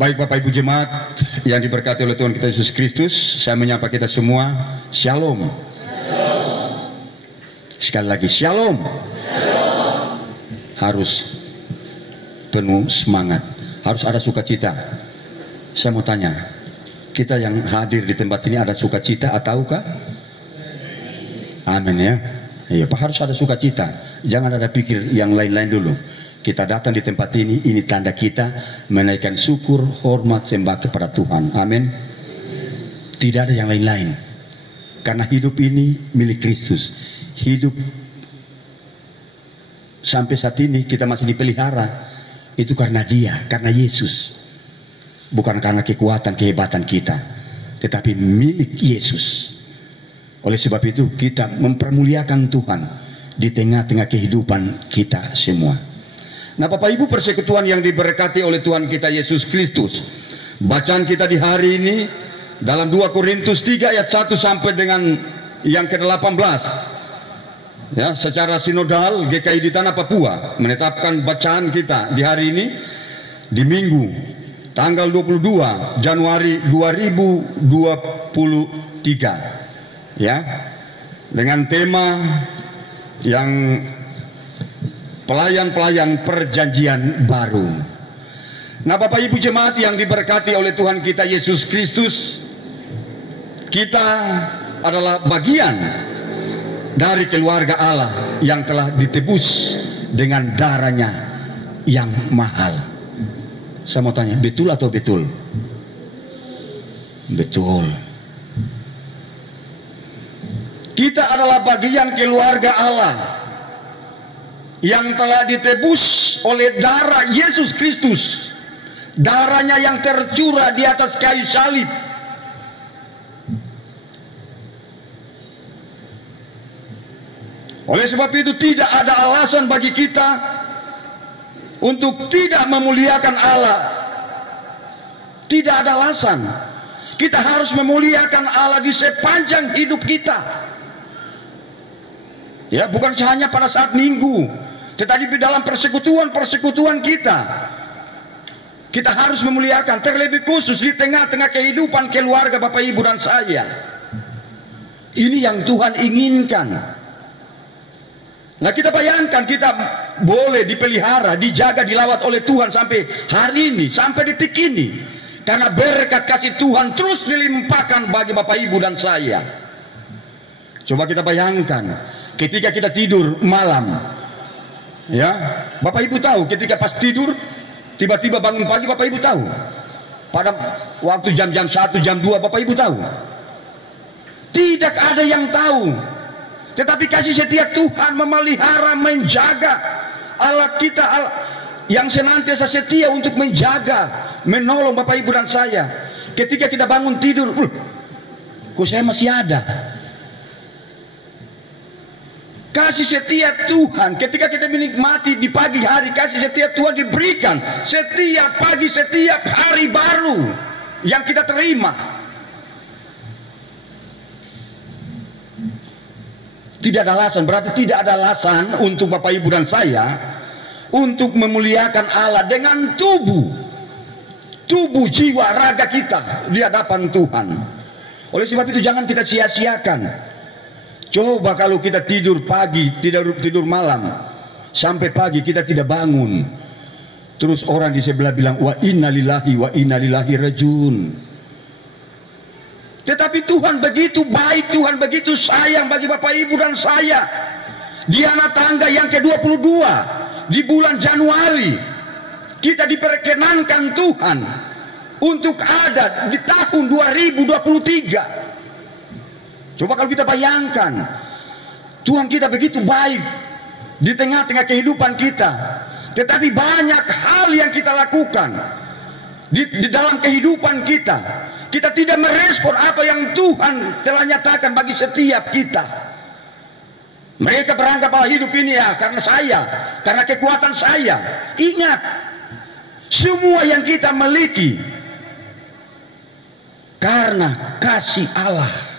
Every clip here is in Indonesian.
Baik Bapak Ibu Jemaat yang diberkati oleh Tuhan kita Yesus Kristus, saya menyapa kita semua, Shalom. Sekali lagi, Shalom. Harus penuh semangat, harus ada sukacita. Saya mau tanya, kita yang hadir di tempat ini ada sukacita ataukah? Amin ya. Iya, Pak, harus ada sukacita. Jangan ada pikir yang lain-lain dulu. Kita datang di tempat ini tanda kita menaikkan syukur, hormat, sembah kepada Tuhan. Amin. Tidak ada yang lain-lain. Karena hidup ini milik Kristus. Hidup sampai saat ini kita masih dipelihara. Itu karena Dia, karena Yesus. Bukan karena kekuatan, kehebatan kita. Tetapi milik Yesus. Oleh sebab itu kita mempermuliakan Tuhan di tengah-tengah kehidupan kita semua. Nah Bapak Ibu, persekutuan yang diberkati oleh Tuhan kita Yesus Kristus, bacaan kita di hari ini dalam 2 Korintus 3 ayat 1 sampai dengan yang ke-18 ya, secara sinodal GKI di Tanah Papua menetapkan bacaan kita di hari ini di Minggu tanggal 22 Januari 2023 ya, dengan tema yang pelayan-pelayan perjanjian baru. Nah Bapak Ibu Jemaat yang diberkati oleh Tuhan kita Yesus Kristus, kita adalah bagian dari keluarga Allah yang telah ditebus dengan darahnya yang mahal. Saya mau tanya, betul atau betul? Betul. Kita adalah bagian keluarga Allah yang telah ditebus oleh darah Yesus Kristus, darahnya yang tercurah di atas kayu salib. Oleh sebab itu tidak ada alasan bagi kita untuk tidak memuliakan Allah. Tidak ada alasan. Kita harus memuliakan Allah di sepanjang hidup kita. Ya, bukan hanya pada saat Minggu, tetapi dalam persekutuan kita harus memuliakan, terlebih khusus di tengah-tengah kehidupan keluarga Bapak Ibu dan saya. Ini yang Tuhan inginkan. Nah kita bayangkan, kita boleh dipelihara, dijaga, dilawat oleh Tuhan sampai hari ini, sampai detik ini, karena berkat kasih Tuhan terus dilimpahkan bagi Bapak Ibu dan saya. Coba kita bayangkan, ketika kita tidur malam, ya, Bapak Ibu tahu ketika pas tidur tiba-tiba bangun pagi, Bapak Ibu tahu pada waktu jam-jam 1, jam 2, Bapak Ibu tahu? Tidak ada yang tahu. Tetapi kasih setia Tuhan memelihara, menjaga. Allah kita Allah yang senantiasa setia untuk menjaga, menolong Bapak Ibu dan saya. Ketika kita bangun tidur, kok saya masih ada? Kasih setia Tuhan ketika kita menikmati di pagi hari, kasih setia Tuhan diberikan setiap pagi, setiap hari baru yang kita terima. Tidak ada alasan, berarti tidak ada alasan untuk Bapak Ibu dan saya untuk memuliakan Allah dengan tubuh, jiwa, raga kita di hadapan Tuhan. Oleh sebab itu jangan kita sia-siakan. Coba kalau kita tidur pagi, tidur malam, sampai pagi kita tidak bangun. Terus orang di sebelah bilang, wa inna lillahi wa inna ilaihi rajiun. Tetapi Tuhan begitu baik, Tuhan begitu sayang bagi Bapak Ibu dan saya. Di anak tangga yang ke-22, di bulan Januari, kita diperkenankan Tuhan untuk ada di tahun 2023. Coba kalau kita bayangkan, Tuhan kita begitu baik di tengah-tengah kehidupan kita. Tetapi banyak hal yang kita lakukan di dalam kehidupan kita. Kita tidak merespon apa yang Tuhan telah nyatakan bagi setiap kita. Mereka beranggap bahwa hidup ini ya karena saya, karena kekuatan saya. Ingat, semua yang kita miliki karena kasih Allah.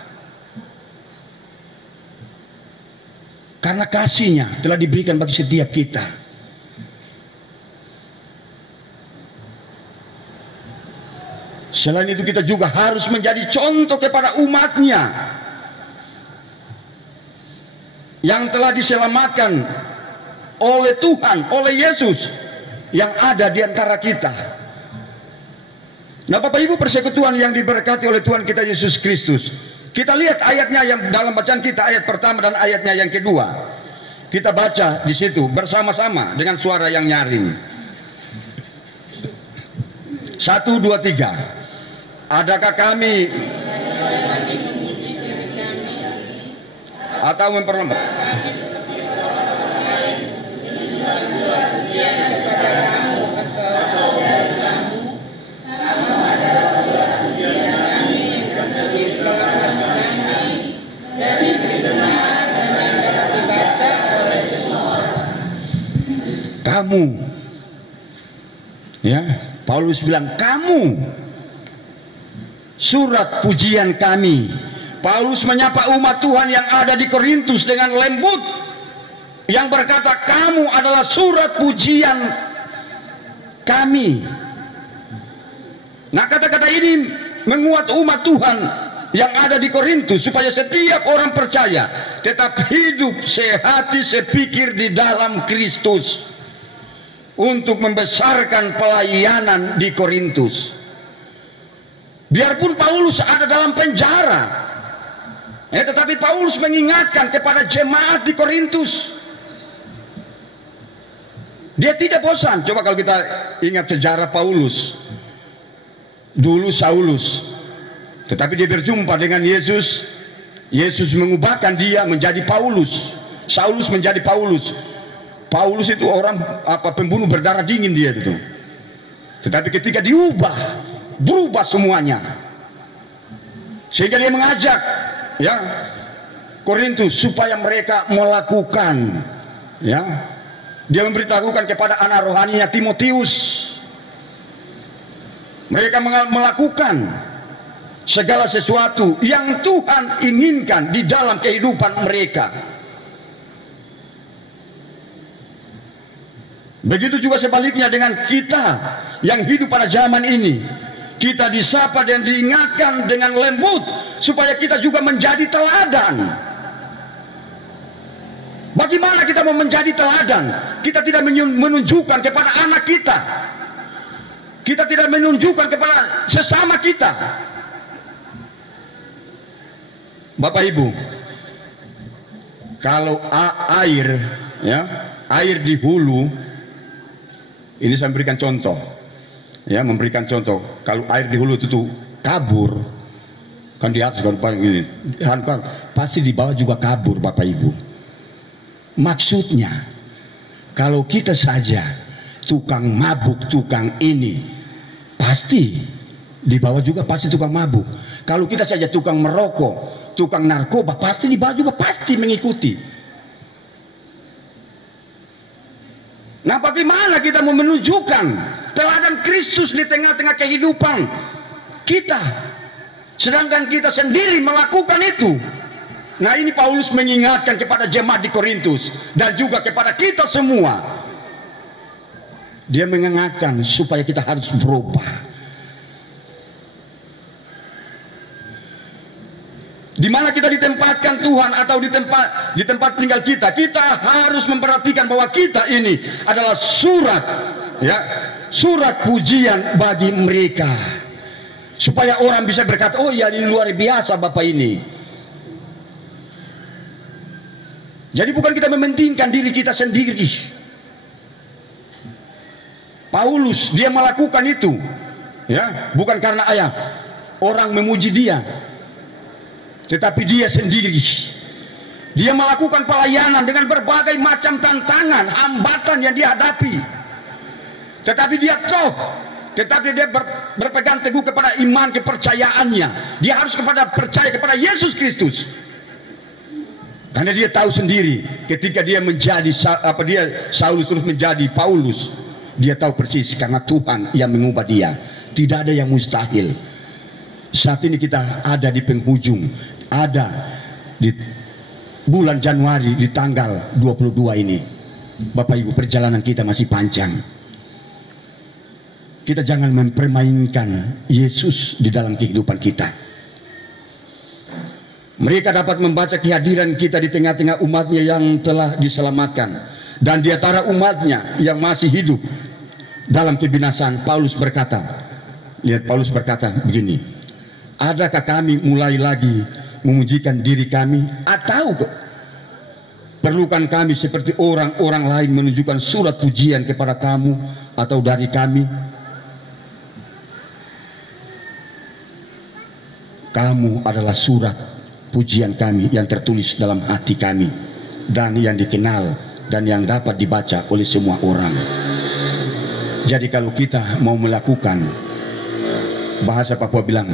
Karena kasih-Nya telah diberikan bagi setiap kita. Selain itu kita juga harus menjadi contoh kepada umatnya yang telah diselamatkan oleh Tuhan, oleh Yesus yang ada di antara kita. Nah Bapak Ibu persekutuan yang diberkati oleh Tuhan kita Yesus Kristus, kita lihat ayatnya yang dalam bacaan kita, ayat pertama dan ayatnya yang kedua. Kita baca di situ bersama-sama dengan suara yang nyaring. 1, 2, 3. Adakah kami atau memperlemah? Kamu, ya, Paulus bilang kamu, surat pujian kami. Paulus menyapa umat Tuhan yang ada di Korintus dengan lembut, yang berkata kamu adalah surat pujian kami. Nah kata-kata ini menguat umat Tuhan yang ada di Korintus supaya setiap orang percaya tetap hidup sehati sepikir di dalam Kristus untuk membesarkan pelayanan di Korintus. Biarpun Paulus ada dalam penjara, tetapi Paulus mengingatkan kepada jemaat di Korintus. Dia tidak bosan. Coba kalau kita ingat sejarah Paulus, dulu Saulus, tetapi dia berjumpa dengan Yesus. Yesus mengubahkan dia menjadi Paulus. Saulus menjadi Paulus. Paulus itu orang pembunuh berdarah dingin dia itu. Tetapi ketika diubah, berubah semuanya. Sehingga dia mengajak ya Korintus supaya mereka melakukan, ya, dia memberitahukan kepada anak rohaninya Timotius, mereka melakukan segala sesuatu yang Tuhan inginkan di dalam kehidupan mereka. Begitu juga sebaliknya dengan kita yang hidup pada zaman ini. Kita disapa dan diingatkan dengan lembut supaya kita juga menjadi teladan. Bagaimana kita mau menjadi teladan? Kita tidak menunjukkan kepada anak kita, kita tidak menunjukkan kepada sesama kita. Bapak Ibu, kalau air, ya, air di hulu, ini saya memberikan contoh, ya, memberikan contoh. Kalau air di hulu itu kabur, kan di atas kan ini, pasti di bawah juga kabur, Bapak Ibu. Maksudnya, kalau kita saja tukang mabuk, tukang ini, pasti di bawah juga pasti tukang mabuk. Kalau kita saja tukang merokok, tukang narkoba, pasti di bawah juga pasti mengikuti. Nah bagaimana kita mau menunjukkan teladan Kristus di tengah-tengah kehidupan kita, sedangkan kita sendiri melakukan itu? Nah ini Paulus mengingatkan kepada jemaat di Korintus dan juga kepada kita semua. Dia mengingatkan supaya kita harus berubah. Di mana kita ditempatkan Tuhan atau di tempat tinggal kita, kita harus memperhatikan bahwa kita ini adalah surat, ya, surat pujian bagi mereka, supaya orang bisa berkata, oh ya ini luar biasa Bapak ini. Jadi bukan kita mementingkan diri kita sendiri. Paulus dia melakukan itu, ya, bukan karena orang memuji dia, tetapi dia sendiri. Dia melakukan pelayanan dengan berbagai macam tantangan, hambatan yang dihadapi. Tetapi dia berpegang teguh kepada iman kepercayaannya. Dia harus percaya kepada Yesus Kristus. Karena dia tahu sendiri ketika dia menjadi Saulus terus menjadi Paulus, dia tahu persis karena Tuhan yang mengubah dia. Tidak ada yang mustahil. Saat ini kita ada di penghujung, ada di bulan Januari di tanggal 22 ini. Bapak Ibu, perjalanan kita masih panjang. Kita jangan mempermainkan Yesus di dalam kehidupan kita. Mereka dapat membaca kehadiran kita di tengah-tengah umatnya yang telah diselamatkan, dan di antara umatnya yang masih hidup dalam kebinasaan. Paulus berkata, lihat, Paulus berkata begini, adakah kami mulai lagi memujikan diri kami, atau perlukan kami seperti orang-orang lain menunjukkan surat pujian kepada kamu atau dari kami? Kamu adalah surat pujian kami yang tertulis dalam hati kami, dan yang dikenal dan yang dapat dibaca oleh semua orang. Jadi kalau kita mau melakukan, bahasa Papua bilang,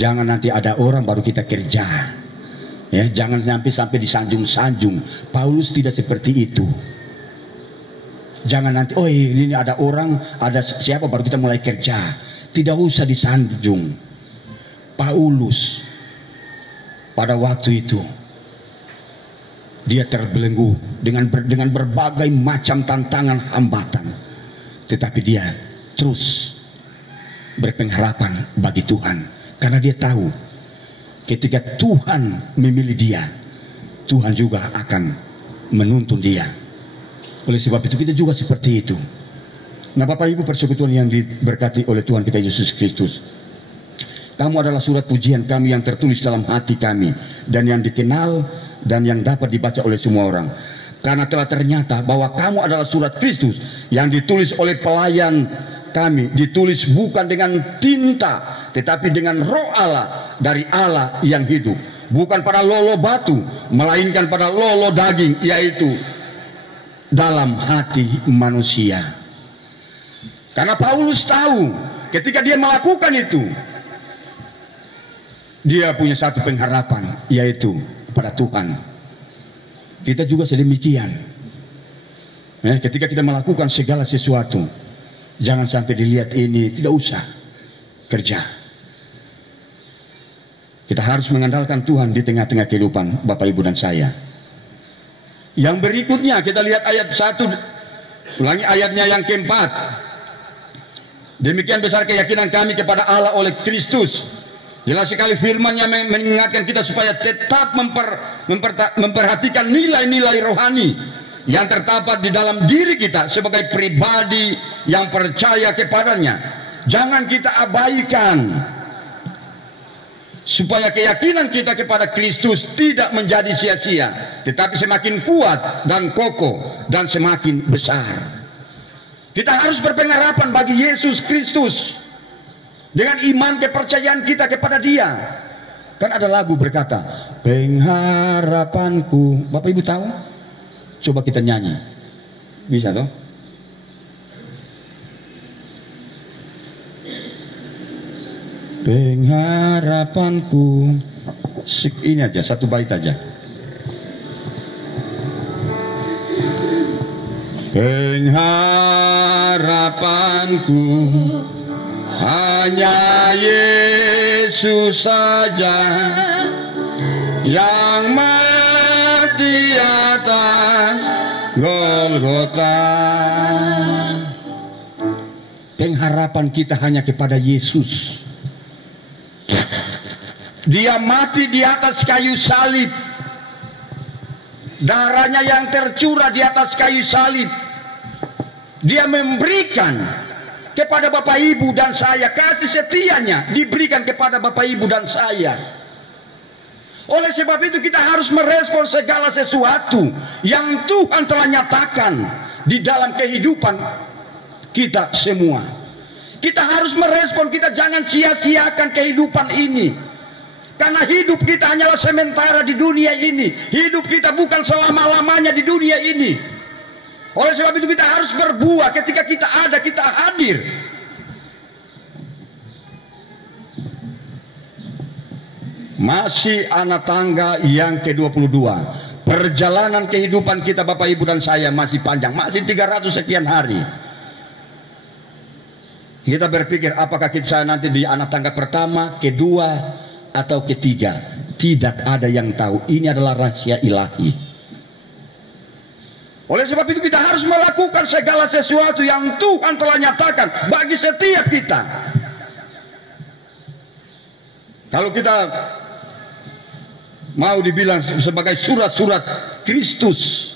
jangan nanti ada orang baru kita kerja, ya, jangan sampai disanjung-sanjung. Paulus tidak seperti itu. Jangan nanti, oh ini ada orang, ada siapa baru kita mulai kerja. Tidak usah disanjung. Paulus pada waktu itu dia terbelenggu dengan berbagai macam tantangan, hambatan, tetapi dia terus berpengharapan bagi Tuhan, karena dia tahu ketika Tuhan memilih dia, Tuhan juga akan menuntun dia. Oleh sebab itu kita juga seperti itu. Nah, Bapak Ibu persekutuan yang diberkati oleh Tuhan kita Yesus Kristus, kamu adalah surat pujian kami yang tertulis dalam hati kami, dan yang dikenal dan yang dapat dibaca oleh semua orang. Karena telah ternyata bahwa kamu adalah surat Kristus yang ditulis oleh pelayan kami, ditulis bukan dengan tinta tetapi dengan Roh Allah dari Allah yang hidup, bukan pada lolo batu melainkan pada lolo daging, yaitu dalam hati manusia. Karena Paulus tahu ketika dia melakukan itu, dia punya satu pengharapan, yaitu pada Tuhan. Kita juga sedemikian. Ketika kita melakukan segala sesuatu, jangan sampai dilihat ini, tidak usah kerja. Kita harus mengandalkan Tuhan di tengah-tengah kehidupan Bapak Ibu dan saya. Yang berikutnya kita lihat ayat 1, ulangi ayatnya yang keempat. Demikian besar keyakinan kami kepada Allah oleh Kristus. Jelas sekali firman-Nya mengingatkan kita supaya tetap memperhatikan nilai-nilai rohani yang terdapat di dalam diri kita sebagai pribadi yang percaya kepadanya. Jangan kita abaikan, supaya keyakinan kita kepada Kristus tidak menjadi sia-sia, tetapi semakin kuat dan kokoh dan semakin besar. Kita harus berpengharapan bagi Yesus Kristus dengan iman kepercayaan kita kepada Dia. Kan ada lagu berkata, pengharapanku. Bapak Ibu tahu? Coba kita nyanyi. Bisa toh? Pengharapanku. Ini aja, satu bait aja. Pengharapanku hanya Yesus saja yang mati atas Golgota. Pengharapan kita hanya kepada Yesus. Dia mati di atas kayu salib. Darahnya yang tercurah di atas kayu salib. Dia memberikan kepada Bapak Ibu dan saya, kasih setianya diberikan kepada Bapak Ibu dan saya. Oleh sebab itu kita harus merespon segala sesuatu yang Tuhan telah nyatakan di dalam kehidupan kita semua. Kita harus merespon, kita jangan sia-siakan kehidupan ini. Karena hidup kita hanyalah sementara di dunia ini. Hidup kita bukan selama-lamanya di dunia ini. Oleh sebab itu kita harus berbuah ketika kita ada, kita hadir. Masih anak tangga yang ke-22. Perjalanan kehidupan kita Bapak Ibu dan saya masih panjang, masih 300 sekian hari. Kita berpikir apakah kita nanti di anak tangga pertama, kedua, atau ketiga. Tidak ada yang tahu. Ini adalah rahasia ilahi. Oleh sebab itu kita harus melakukan segala sesuatu yang Tuhan telah nyatakan bagi setiap kita. Kalau kita mau dibilang sebagai surat-surat Kristus,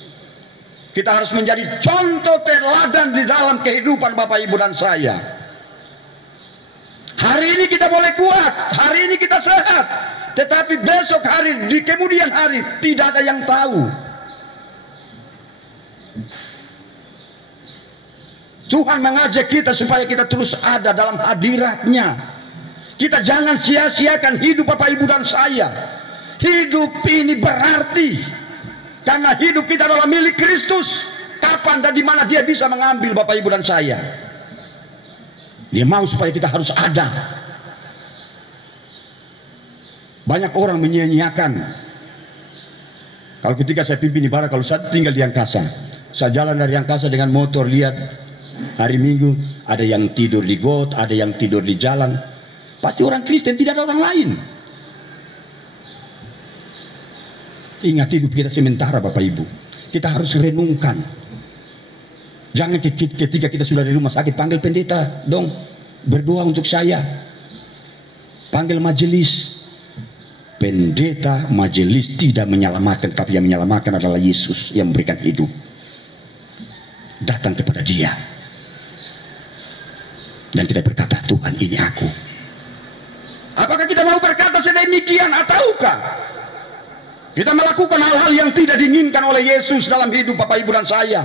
kita harus menjadi contoh teladan di dalam kehidupan Bapak Ibu dan saya. Hari ini kita boleh kuat, hari ini kita sehat, tetapi besok hari, di kemudian hari, tidak ada yang tahu. Tuhan mengajak kita supaya kita terus ada dalam hadirat-Nya. Kita jangan sia-siakan hidup Bapak Ibu dan saya. Hidup ini berarti, karena hidup kita adalah milik Kristus. Kapan dan di mana Dia bisa mengambil Bapak Ibu dan saya? Dia mau supaya kita harus ada. Banyak orang menyia-nyiakan. Kalau ketika saya pimpin ibadah, kalau saya tinggal di angkasa, saya jalan dari angkasa dengan motor, lihat hari Minggu ada yang tidur di got, ada yang tidur di jalan. Pasti orang Kristen, tidak ada orang lain. Ingat, hidup kita sementara Bapak Ibu. Kita harus renungkan. Jangan ketika kita sudah di rumah sakit, panggil pendeta dong, berdoa untuk saya. Panggil majelis. Pendeta majelis tidak menyelamatkan, tapi yang menyelamatkan adalah Yesus yang memberikan hidup. Datang kepada Dia. Dan kita berkata, Tuhan, ini aku. Apakah kita mau berkata sedemikian, ataukah kita melakukan hal-hal yang tidak diinginkan oleh Yesus dalam hidup Bapak Ibu dan saya?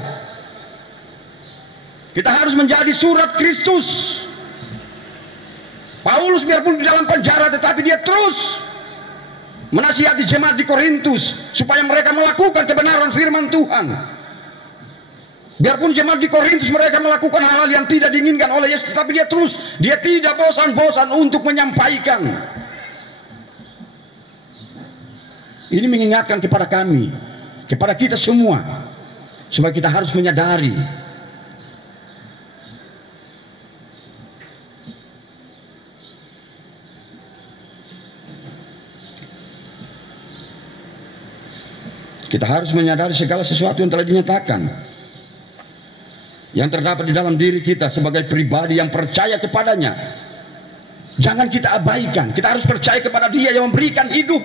Kita harus menjadi surat Kristus. Paulus biarpun di dalam penjara, tetapi dia terus menasihati jemaat di Korintus supaya mereka melakukan kebenaran firman Tuhan. Biarpun jemaat di Korintus mereka melakukan hal-hal yang tidak diinginkan oleh Yesus, tetapi dia tidak bosan-bosan untuk menyampaikan. Ini mengingatkan kepada kami, kepada kita semua, supaya kita harus menyadari segala sesuatu yang telah dinyatakan, yang terdapat di dalam diri kita sebagai pribadi yang percaya kepadanya. Jangan kita abaikan. Kita harus percaya kepada Dia yang memberikan hidup.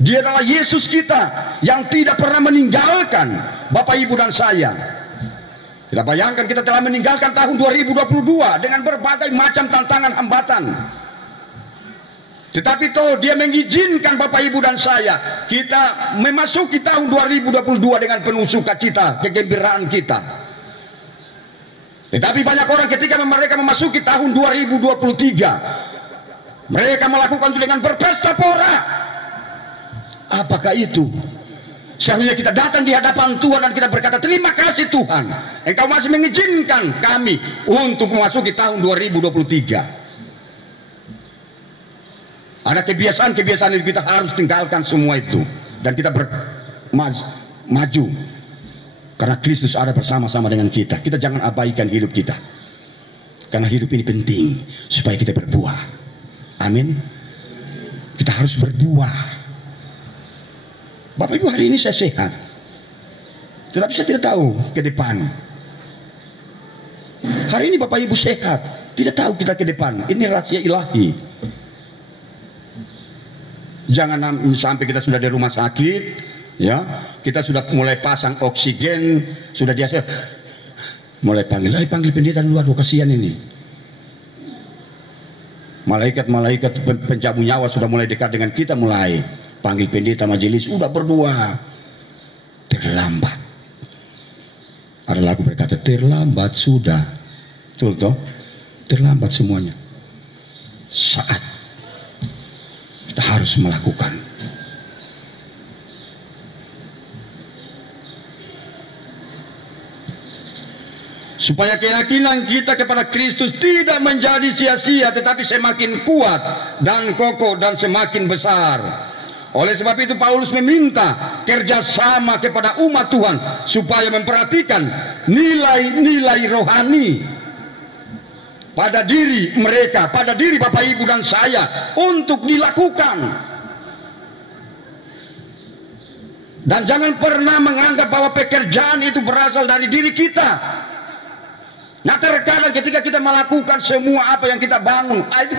Dia adalah Yesus kita yang tidak pernah meninggalkan Bapak Ibu dan saya. Kita bayangkan, kita telah meninggalkan tahun 2022 dengan berbagai macam tantangan, hambatan. Tetapi Dia mengizinkan Bapak Ibu dan saya, kita memasuki tahun 2022 dengan penuh sukacita, kegembiraan kita. Tetapi banyak orang ketika mereka memasuki tahun 2023, mereka melakukan itu dengan berpesta pora. Apakah itu? Seharusnya kita datang di hadapan Tuhan dan kita berkata, terima kasih Tuhan, Engkau masih mengizinkan kami untuk memasuki tahun 2023. Ada kebiasaan-kebiasaan itu kita harus tinggalkan semua itu, dan kita maju karena Kristus ada bersama-sama dengan kita. Kita jangan abaikan hidup kita, karena hidup ini penting supaya kita berbuah. Amin. Kita harus berbuah. Bapak Ibu, hari ini saya sehat, tetapi saya tidak tahu ke depan. Hari ini Bapak Ibu sehat, tidak tahu kita ke depan. Ini rahasia ilahi. Jangan sampai kita sudah di rumah sakit, ya, kita sudah mulai pasang oksigen, sudah dia mulai panggil pendeta dulu, aduh kasihan ini. Malaikat pencabut nyawa sudah mulai dekat dengan kita, mulai panggil pendeta majelis, udah berdoa. Terlambat. Ada lagu berkata, terlambat sudah. Betul toh? Terlambat semuanya. Saat kita harus melakukan. Supaya keyakinan kita kepada Kristus tidak menjadi sia-sia, tetapi semakin kuat dan kokoh dan semakin besar. Oleh sebab itu Paulus meminta kerjasama kepada umat Tuhan supaya memperhatikan nilai-nilai rohani pada diri mereka, pada diri Bapak Ibu dan saya, untuk dilakukan. Dan jangan pernah menganggap bahwa pekerjaan itu berasal dari diri kita. Nah, terkadang ketika kita melakukan semua apa yang kita bangun, itu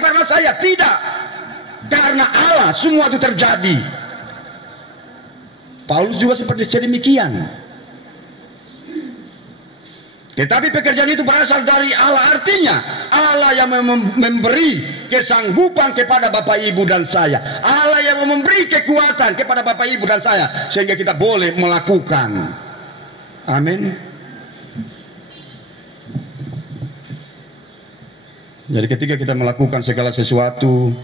karena saya, tidak. Karena Allah semua itu terjadi. Paulus juga seperti sedemikian. Tetapi pekerjaan itu berasal dari Allah, artinya Allah yang memberi kesanggupan kepada Bapak Ibu dan saya. Allah yang memberi kekuatan kepada Bapak Ibu dan saya, sehingga kita boleh melakukan. Amin. Jadi ketika kita melakukan segala sesuatu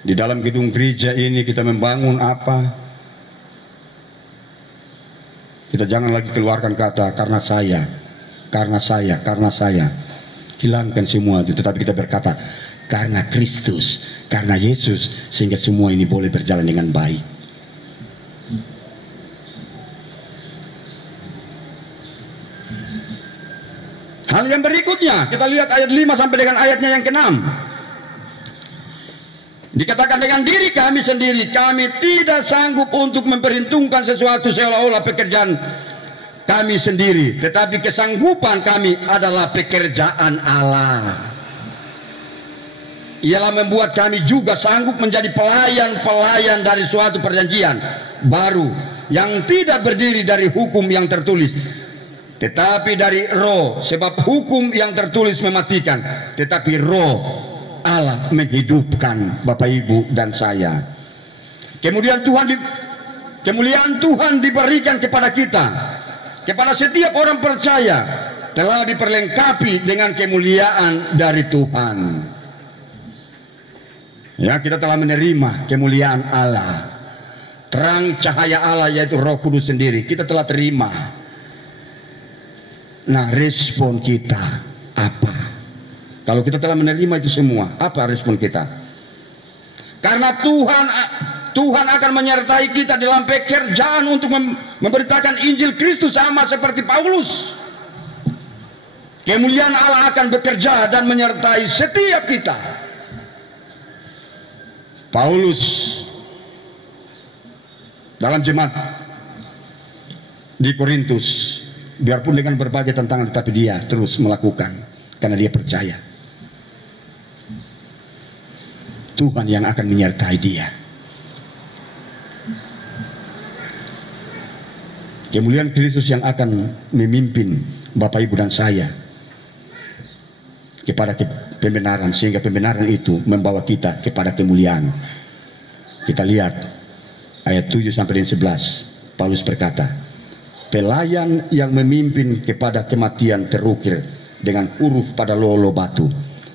di dalam gedung gereja ini, kita membangun apa, kita jangan lagi keluarkan kata karena saya. Hilangkan semua itu, tetapi kita berkata karena Kristus, karena Yesus, sehingga semua ini boleh berjalan dengan baik. Hal yang berikutnya, kita lihat ayat 5 sampai dengan ayatnya yang ke-6. Dikatakan, dengan diri kami sendiri kami tidak sanggup untuk memperhitungkan sesuatu seolah-olah pekerjaan kami sendiri, tetapi kesanggupan kami adalah pekerjaan Allah. Ialah membuat kami juga sanggup menjadi pelayan-pelayan dari suatu perjanjian baru yang tidak berdiri dari hukum yang tertulis, tetapi dari roh. Sebab hukum yang tertulis mematikan, tetapi roh Allah menghidupkan Bapak Ibu dan saya. Kemuliaan Tuhan diberikan kepada kita, kepada setiap orang percaya, telah diperlengkapi dengan kemuliaan dari Tuhan. Ya, kita telah menerima kemuliaan Allah, terang cahaya Allah yaitu Roh Kudus sendiri. Kita telah terima. Nah, respon kita apa? Kalau kita telah menerima itu semua, apa respon kita? Karena Tuhan akan menyertai kita dalam pekerjaan untuk memberitakan Injil Kristus, sama seperti Paulus. Kemuliaan Allah akan bekerja dan menyertai setiap kita. Paulus dalam jemaat di Korintus, biarpun dengan berbagai tantangan, tetapi dia terus melakukan karena dia percaya Tuhan yang akan menyertai dia. Kemuliaan Kristus yang akan memimpin Bapak Ibu dan saya kepada pembenaran, sehingga pembenaran itu membawa kita kepada kemuliaan. Kita lihat ayat 7 sampai 11. Paulus berkata, pelayan yang memimpin kepada kematian terukir dengan huruf pada lolo batu,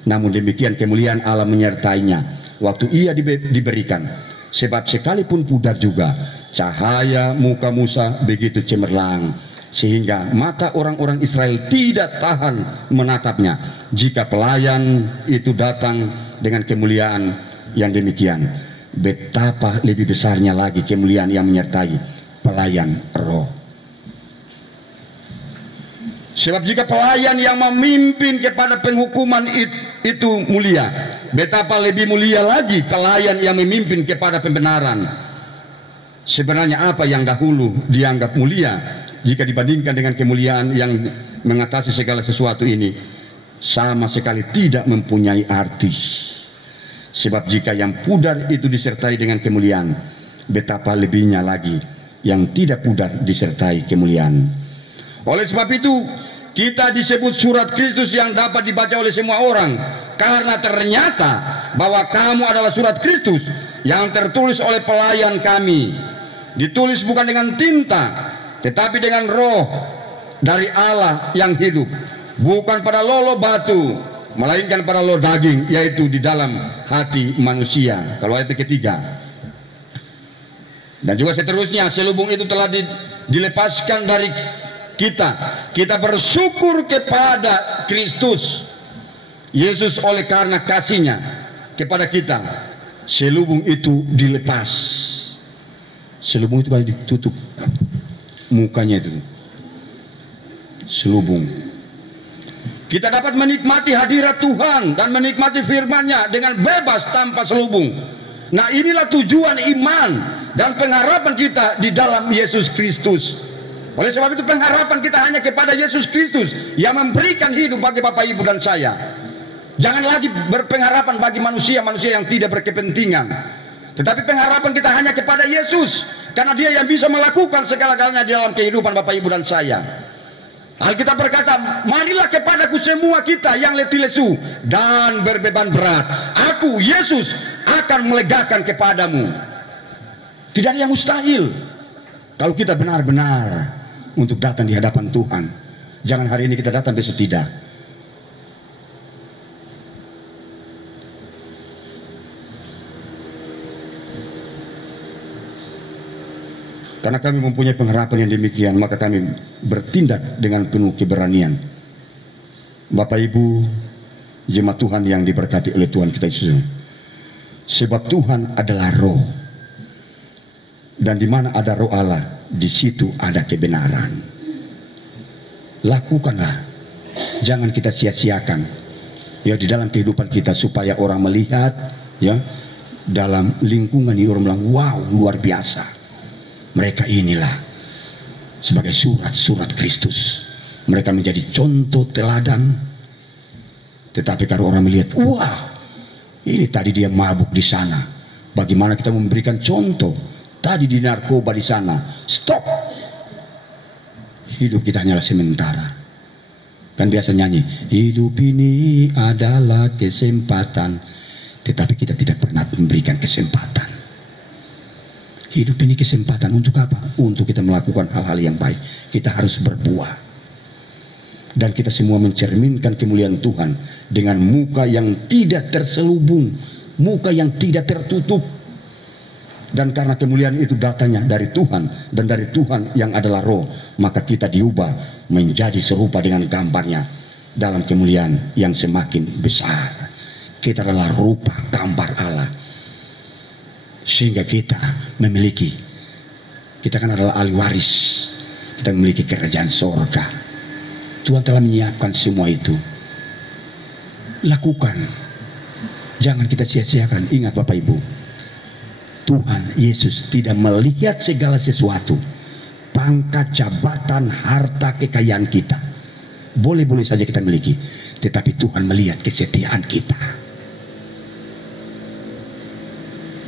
namun demikian kemuliaan Allah menyertainya waktu ia diberikan. Sebab sekalipun pudar juga, cahaya muka Musa begitu cemerlang, sehingga mata orang-orang Israel tidak tahan menatapnya. Jika pelayan itu datang dengan kemuliaan yang demikian, betapa lebih besarnya lagi kemuliaan yang menyertai pelayan roh. Sebab jika pelayan yang memimpin kepada penghukuman itu mulia, betapa lebih mulia lagi pelayan yang memimpin kepada pembenaran. Sebenarnya apa yang dahulu dianggap mulia, jika dibandingkan dengan kemuliaan yang mengatasi segala sesuatu ini, sama sekali tidak mempunyai arti. Sebab jika yang pudar itu disertai dengan kemuliaan, betapa lebihnya lagi yang tidak pudar disertai kemuliaan. Oleh sebab itu, kita disebut surat Kristus yang dapat dibaca oleh semua orang, karena ternyata bahwa kamu adalah surat Kristus yang tertulis oleh pelayan kami, ditulis bukan dengan tinta, tetapi dengan roh dari Allah yang hidup, bukan pada lolo batu, melainkan pada lolo daging, yaitu di dalam hati manusia. Kalau ayat ketiga. Dan juga seterusnya, selubung itu telah dilepaskan dari kita bersyukur kepada Kristus Yesus oleh karena kasihnya kepada kita. Selubung itu dilepas. Selubung itu kan ditutup mukanya itu. Selubung. Kita dapat menikmati hadirat Tuhan dan menikmati firman-Nya dengan bebas tanpa selubung. Nah, inilah tujuan iman dan pengharapan kita di dalam Yesus Kristus. Oleh sebab itu pengharapan kita hanya kepada Yesus Kristus yang memberikan hidup bagi Bapak Ibu dan saya. Jangan lagi berpengharapan bagi manusia-manusia yang tidak berkepentingan, tetapi pengharapan kita hanya kepada Yesus, karena Dia yang bisa melakukan segala-galanya di dalam kehidupan Bapak Ibu dan saya. Alkitab berkata, marilah kepadaku semua kita yang letih lesu dan berbeban berat, aku Yesus akan melegakan kepadamu. Tidak ada yang mustahil kalau kita benar-benar untuk datang di hadapan Tuhan. Jangan hari ini kita datang, besok tidak. Karena kami mempunyai pengharapan yang demikian, maka kami bertindak dengan penuh keberanian. Bapak Ibu, jemaat Tuhan yang diberkati oleh Tuhan kita Yesus. Sebab Tuhan adalah roh. Dan di mana ada roh Allah, di situ ada kebenaran. Lakukanlah. Jangan kita sia-siakan. Ya, di dalam kehidupan kita supaya orang melihat, ya, dalam lingkungan ini orang bilang, wow, luar biasa. Mereka inilah sebagai surat-surat Kristus. Mereka menjadi contoh teladan. Tetapi kalau orang melihat, wah, ini tadi dia mabuk di sana, bagaimana kita memberikan contoh? Tadi di narkoba di sana, stop. Hidup kita hanyalah sementara. Kan biasa nyanyi, hidup ini adalah kesempatan, tetapi kita tidak pernah memberikan kesempatan. Hidup ini kesempatan untuk apa? Untuk kita melakukan hal-hal yang baik. Kita harus berbuah. Dan kita semua mencerminkan kemuliaan Tuhan dengan muka yang tidak terselubung, muka yang tidak tertutup. Dan karena kemuliaan itu datangnya dari Tuhan, dan dari Tuhan yang adalah roh, maka kita diubah menjadi serupa dengan gambarnya dalam kemuliaan yang semakin besar. Kita adalah rupa gambar Allah. Sehingga kita memiliki, kita kan adalah ahli waris, kita memiliki kerajaan surga. Tuhan telah menyiapkan semua itu. Lakukan, jangan kita sia-siakan. Ingat Bapak Ibu, Tuhan Yesus tidak melihat segala sesuatu, pangkat, jabatan, harta, kekayaan kita. Boleh-boleh saja kita miliki, tetapi Tuhan melihat kesetiaan kita.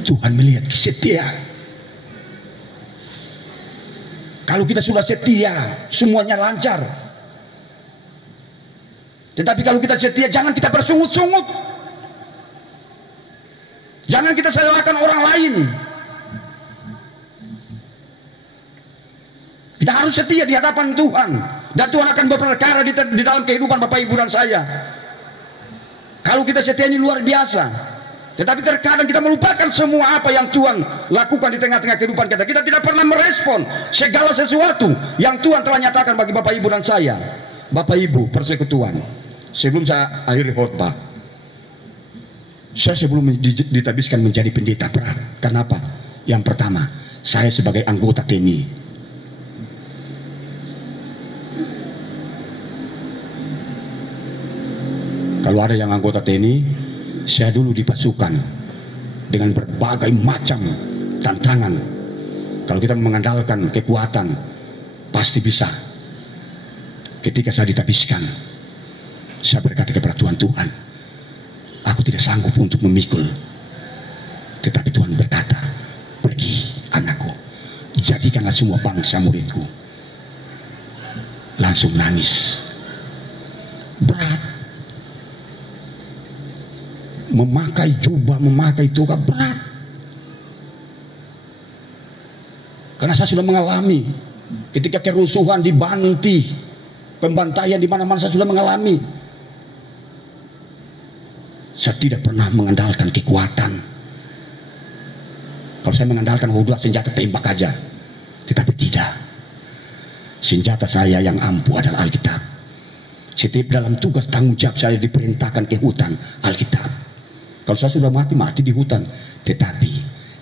Tuhan melihat kesetiaan. Kalau kita sudah setia, semuanya lancar. Tetapi kalau kita setia, jangan kita bersungut-sungut. Jangan kita salahkan orang lain. Kita harus setia di hadapan Tuhan, dan Tuhan akan berperkara di dalam kehidupan Bapak Ibu dan saya. Kalau kita setia, ini luar biasa. Tetapi terkadang kita melupakan semua apa yang Tuhan lakukan di tengah-tengah kehidupan kita. Kita tidak pernah merespon segala sesuatu yang Tuhan telah nyatakan bagi Bapak Ibu dan saya. Bapak Ibu persekutuan, sebelum saya akhiri khotbah, saya sebelum ditabiskan menjadi pendeta perang. Kenapa? Yang pertama, saya sebagai anggota TNI. Kalau ada yang anggota TNI, saya dulu di pasukan dengan berbagai macam tantangan. Kalau kita mengandalkan kekuatan, pasti bisa. Ketika saya ditabiskan, saya berkata kepada Tuhan, Tuhan, aku tidak sanggup untuk memikul. Tetapi Tuhan berkata, pergi anakku, jadikanlah semua bangsa muridku. Langsung nangis. Berat. Memakai jubah, memakai toga berat. Karena saya sudah mengalami ketika kerusuhan di Banti, pembantaian di mana-mana saya sudah mengalami. Saya tidak pernah mengandalkan kekuatan. Kalau saya mengandalkan udah senjata tembak aja, tetapi tidak. Senjata saya yang ampuh adalah Alkitab. Setiap dalam tugas tanggung jawab saya diperintahkan ke hutan, Alkitab. Kalau saya sudah mati di hutan, tetapi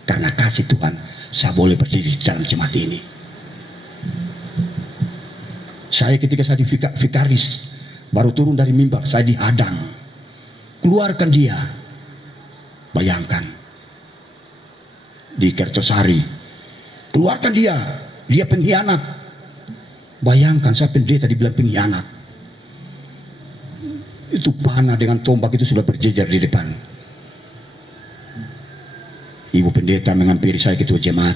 karena kasih Tuhan, saya boleh berdiri di dalam jemaat ini. Saya ketika saya di vikaris, baru turun dari mimbar, saya dihadang. Keluarkan dia. Bayangkan, di Kertosari keluarkan dia, dia pengkhianat. Bayangkan saya pendeta dibilang pengkhianat. Itu panah dengan tombak itu sudah berjejer di depan. Ibu pendeta menghampiri saya ketua jemaat,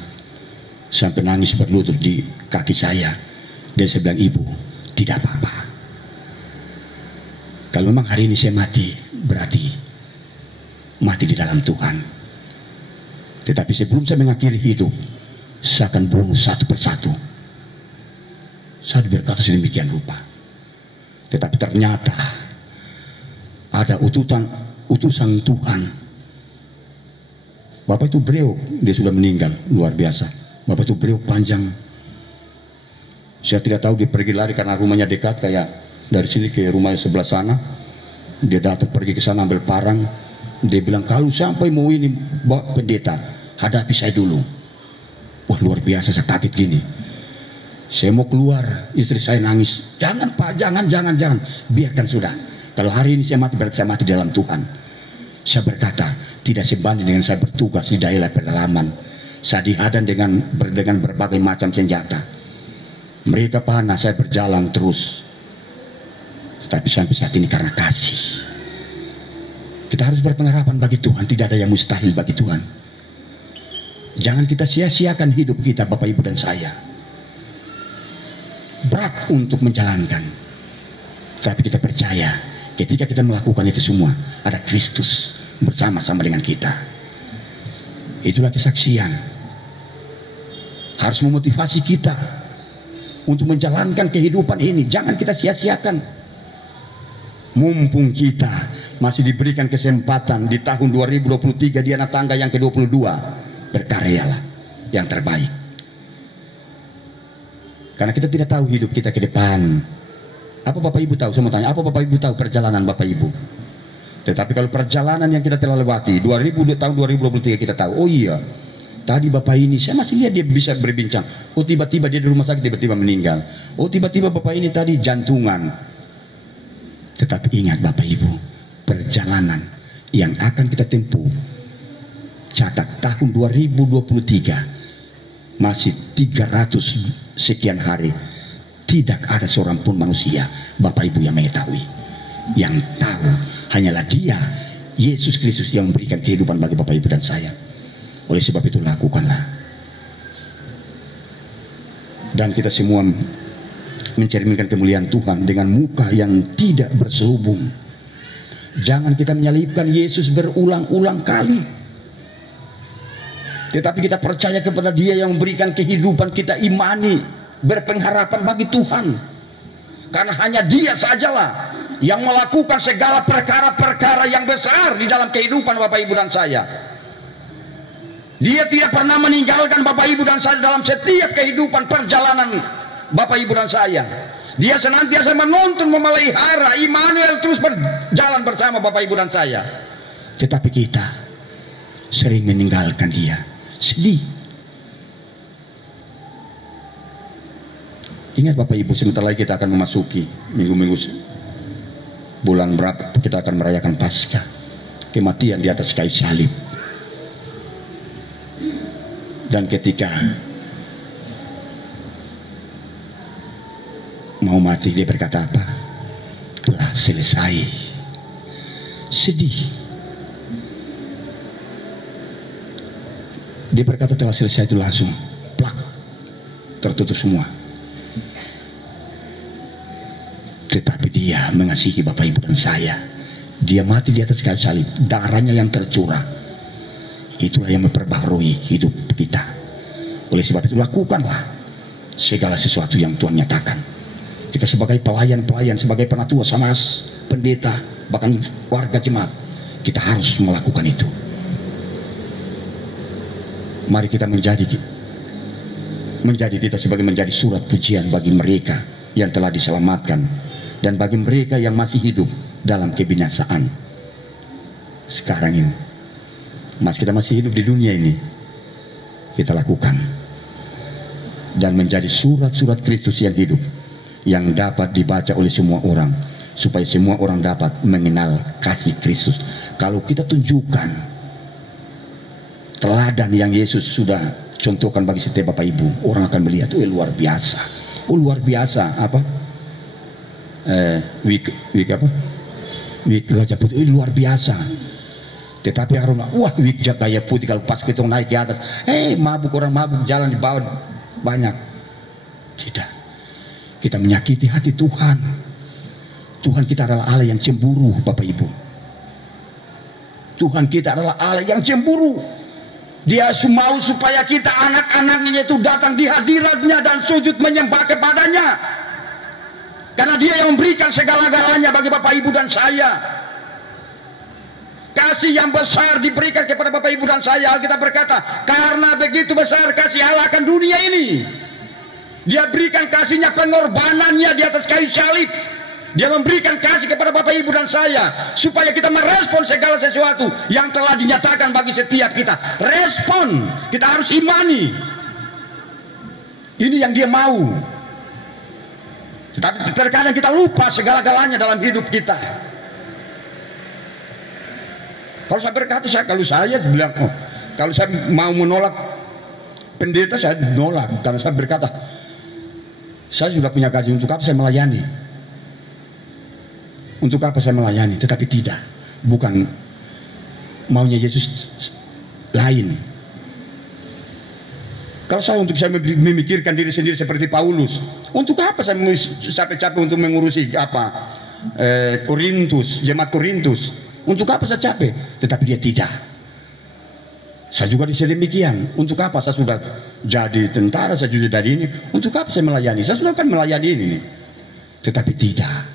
sampai nangis berlutut di kaki saya. Dan saya bilang, ibu, tidak apa-apa. Kalau memang hari ini saya mati, berarti mati di dalam Tuhan. Tetapi sebelum saya mengakhiri hidup, saya akan bunuh satu persatu. Saya berkata sedemikian rupa. Tetapi ternyata ada utusan Tuhan. Bapak itu beliau, dia sudah meninggal, luar biasa. Bapak itu beliau panjang. Saya tidak tahu dia pergi lari karena rumahnya dekat, kayak dari sini ke rumahnya sebelah sana. Dia datang pergi ke sana ambil parang. Dia bilang, kalau sampai mau ini pendeta, hadapi saya dulu. Wah, luar biasa, saya kaget gini. Saya mau keluar, istri saya nangis. Jangan Pak, jangan. Biarkan sudah. Kalau hari ini saya mati, berarti saya mati dalam Tuhan. Saya berkata, tidak sebanding dengan saya bertugas di daerah pedalaman. Saya dihadang dengan berbagai macam senjata. Mereka panah, saya berjalan terus. Tetapi sampai saat ini karena kasih. Kita harus berpengharapan bagi Tuhan. Tidak ada yang mustahil bagi Tuhan. Jangan kita sia-siakan hidup kita, Bapak Ibu dan saya. Berat untuk menjalankan. Tapi kita percaya, ketika kita melakukan itu semua, ada Kristus bersama-sama dengan kita. Itulah kesaksian. Harus memotivasi kita untuk menjalankan kehidupan ini. Jangan kita sia-siakan. Mumpung kita masih diberikan kesempatan di tahun 2023 di anak tangga yang ke-22, berkaryalah yang terbaik. Karena kita tidak tahu hidup kita ke depan. Apa Bapak Ibu tahu? Saya mau tanya, apa Bapak Ibu tahu perjalanan Bapak Ibu? Tetapi kalau perjalanan yang kita telah lewati, tahun 2023 kita tahu, oh iya, tadi Bapak ini, saya masih lihat dia bisa berbincang. Oh tiba-tiba dia di rumah sakit, tiba-tiba meninggal. Oh tiba-tiba Bapak ini tadi jantungan. Tetapi ingat Bapak Ibu, perjalanan yang akan kita tempuh, catat tahun 2023, masih 300 sekian hari. Tidak ada seorang pun manusia, Bapak Ibu, yang mengetahui. Yang tahu hanyalah Dia, Yesus Kristus, yang memberikan kehidupan bagi Bapak Ibu dan saya. Oleh sebab itu lakukanlah. Dan kita semua mencerminkan kemuliaan Tuhan dengan muka yang tidak berselubung. Jangan kita menyalibkan Yesus berulang-ulang kali. Tetapi kita percaya kepada Dia yang memberikan kehidupan, kita imani, berpengharapan bagi Tuhan. Karena hanya Dia sajalah yang melakukan segala perkara-perkara yang besar di dalam kehidupan Bapak Ibu dan saya. Dia tidak pernah meninggalkan Bapak Ibu dan saya dalam setiap kehidupan perjalanan Bapak Ibu dan saya. Dia senantiasa menuntun, memelihara. Immanuel terus berjalan bersama Bapak Ibu dan saya. Tetapi kita sering meninggalkan Dia. Sedih. Ingat Bapak Ibu, sebentar lagi kita akan memasuki minggu-minggu bulan berapa kita akan merayakan Paskah, kematian di atas kayu salib. Dan ketika mau mati, Dia berkata apa? Telah selesai. Sedih. Dia berkata telah selesai, itu langsung plak, tertutup semua. Tetapi Dia mengasihi Bapak Ibu dan saya. Dia mati di atas kayu salib, darahnya yang tercurah. Itulah yang memperbaharui hidup kita. Oleh sebab itu lakukanlah segala sesuatu yang Tuhan nyatakan. Kita sebagai pelayan-pelayan, sebagai penatua, sama pendeta, bahkan warga jemaat, kita harus melakukan itu. Mari kita menjadi kita sebagai menjadi surat pujian bagi mereka yang telah diselamatkan, dan bagi mereka yang masih hidup dalam kebinasaan sekarang ini. Kita masih hidup di dunia ini, kita lakukan dan menjadi surat-surat Kristus yang hidup, yang dapat dibaca oleh semua orang, supaya semua orang dapat mengenal kasih Kristus. Kalau kita tunjukkan teladan yang Yesus sudah contohkan bagi setiap Bapak Ibu. Orang akan melihat, oh luar biasa. Oh luar biasa apa? Wig apa? Wig gajah putih, luar biasa. Tetapi orang, wah wig gajah putih kalau pas kita naik ke atas, mabuk, orang mabuk jalan di bawah banyak. Tidak. Kita menyakiti hati Tuhan. Tuhan kita adalah Allah yang cemburu, Bapak Ibu. Tuhan kita adalah Allah yang cemburu. Dia mau supaya kita anak-anaknya itu datang di hadiratnya dan sujud menyembah kepadanya. Karena dia yang memberikan segala-galanya bagi Bapak Ibu dan saya. Kasih yang besar diberikan kepada Bapak Ibu dan saya. Alkitab berkata, karena begitu besar kasih Allah akan dunia ini, dia berikan kasihnya, pengorbanannya di atas kayu salib. Dia memberikan kasih kepada Bapak Ibu dan saya supaya kita merespon segala sesuatu yang telah dinyatakan bagi setiap kita. Respon, kita harus imani. Ini yang dia mau. Tetapi terkadang kita lupa segala-galanya dalam hidup kita. Kalau saya berkata, kalau saya bilang, kalau saya mau menolak pendeta, saya menolak. Karena saya berkata, saya sudah punya gaji, untuk apa saya melayani? Untuk apa saya melayani? Tetapi tidak, bukan maunya Yesus lain. Kalau saya memikirkan diri sendiri seperti Paulus, untuk apa saya capek-capek untuk mengurusi apa Korintus, jemaat Korintus? Untuk apa saya capek? Tetapi dia tidak. Saya juga demikian. Untuk apa saya sudah jadi tentara, saya sudah jadi ini? Untuk apa saya melayani? Saya sudah kan melayani ini. Tetapi tidak.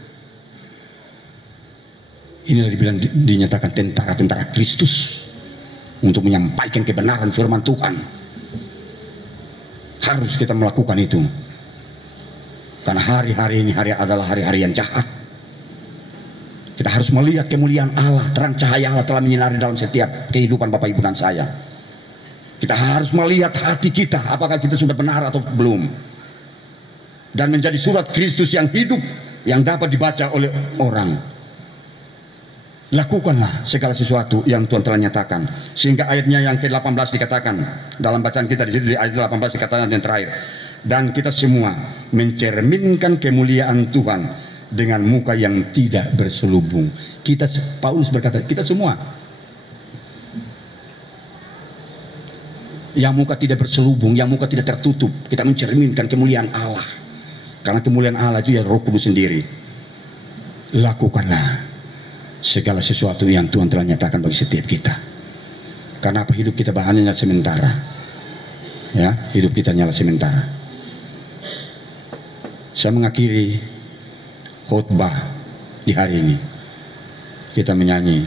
Inilah dinyatakan tentara-tentara Kristus untuk menyampaikan kebenaran firman Tuhan. Harus kita melakukan itu. Karena hari-hari ini adalah hari-hari yang jahat. Kita harus melihat kemuliaan Allah, terang cahaya Allah telah menyinari dalam setiap kehidupan Bapak Ibu dan saya. Kita harus melihat hati kita, apakah kita sudah benar atau belum. Dan menjadi surat Kristus yang hidup, yang dapat dibaca oleh orang. Lakukanlah segala sesuatu yang Tuhan telah nyatakan. Sehingga ayatnya yang ke-18 dikatakan, dalam bacaan kita di situ, di ayat 18 dikatakan yang terakhir. Dan kita semua mencerminkan kemuliaan Tuhan dengan muka yang tidak berselubung. Kita, Paulus berkata, kita semua yang muka tidak berselubung, yang muka tidak tertutup, kita mencerminkan kemuliaan Allah. Karena kemuliaan Allah itu ya Roh Kudus sendiri. Lakukanlah segala sesuatu yang Tuhan telah nyatakan bagi setiap kita. Karena apa? Hidup kita bahannya sementara. Ya, hidup kita nyala sementara. Saya mengakhiri khotbah di hari ini. Kita menyanyi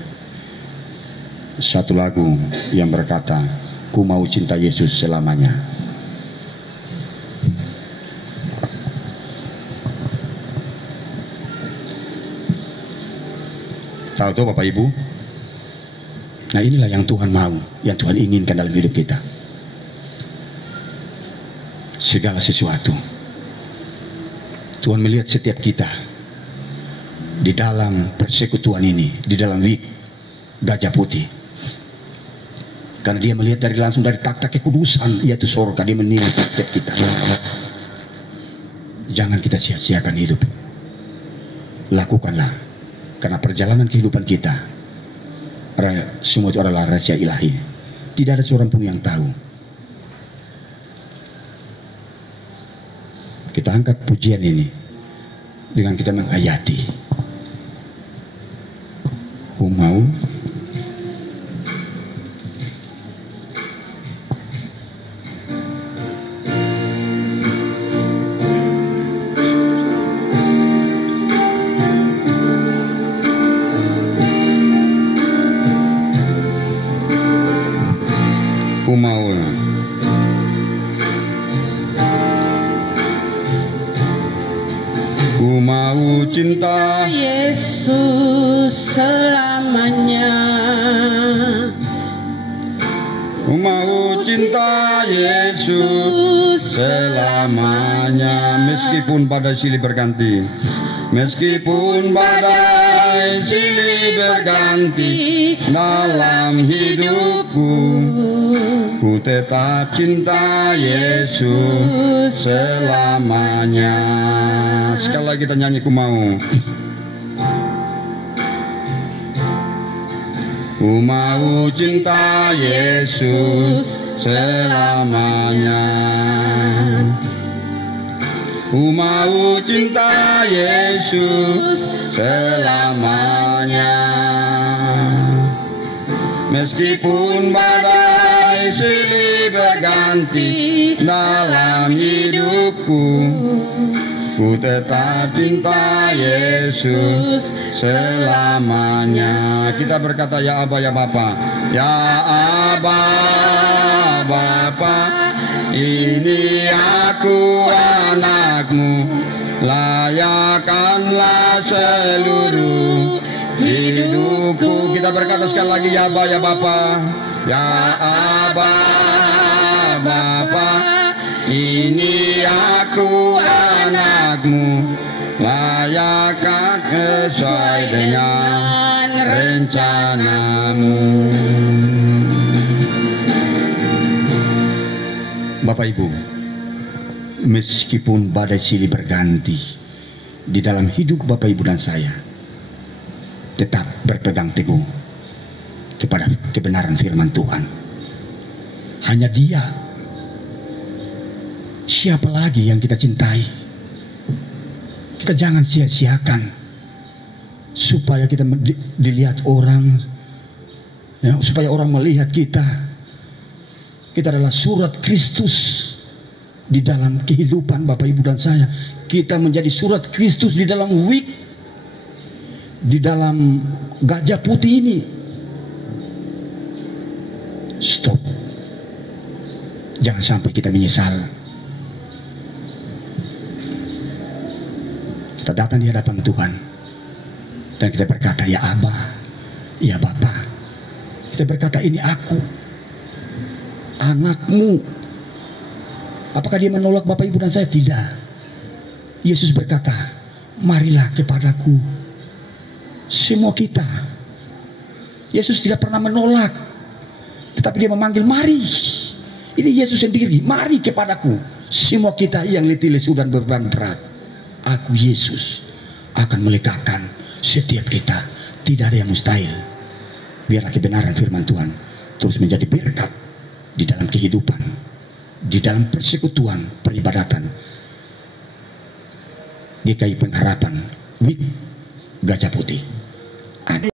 satu lagu yang berkata, ku mau cinta Yesus selamanya. Tahu Bapak Ibu? Nah inilah yang Tuhan mau, yang Tuhan inginkan dalam hidup kita. Segala sesuatu Tuhan melihat setiap kita di dalam persekutuan ini, di dalam wig gajah putih. Karena dia melihat langsung dari takhta kekudusan, yaitu surga. Dia menilai setiap kita. Jangan kita sia-siakan hidup. Lakukanlah. Karena perjalanan kehidupan kita semua itu adalah rahasia ilahi. Tidak ada seorang pun yang tahu. Kita angkat pujian ini dengan kita menghayati. Ku mau cinta Yesus selamanya. Ku mau cinta Yesus selamanya. Meskipun badai silih berganti, meskipun badai silih berganti dalam hidupku, ku tetap cinta Yesus selamanya. Sekali lagi kita nyanyi, ku mau. Ku mau cinta Yesus selamanya. Ku mau cinta Yesus selamanya. Meskipun badai silih berganti dalam hidupku, ku tetap cinta Yesus selamanya. Kita berkata, ya Aba, ya Bapa. Ya Aba, Bapa, ini aku anakmu, layakkanlah seluruh hidupku. Kita berkata sekali lagi, ya Aba, ya Bapa. Ya Aba, Bapa, ini aku anakmu, layakkan sesuai dengan rencanamu. Bapak Ibu, meskipun badai silih berganti di dalam hidup Bapak Ibu dan saya, tetap berpegang teguh kepada kebenaran firman Tuhan. Hanya Dia. Siapa lagi yang kita cintai? Kita jangan sia-siakan supaya kita dilihat orang, ya, supaya orang melihat kita. Kita adalah surat Kristus di dalam kehidupan Bapak Ibu dan saya. Kita menjadi surat Kristus di dalam wik, di dalam gajah putih ini. Stop. Jangan sampai kita menyesal. Kita datang di hadapan Tuhan dan kita berkata, ya Aba, ya Bapa. Kita berkata, ini aku, anakmu. Apakah Dia menolak Bapak Ibu dan saya? Tidak. Yesus berkata, marilah kepadaku semua kita. Yesus tidak pernah menolak, tetapi Dia memanggil, mari. Ini Yesus sendiri, mari kepadaku semua kita yang letih lesu dan beban berat. Aku Yesus akan melegakan setiap kita. Tidak ada yang mustahil. Biarlah kebenaran firman Tuhan terus menjadi berkat di dalam kehidupan, di dalam persekutuan, peribadatan GKI Pengharapan WIK Gajah Putih. Amin.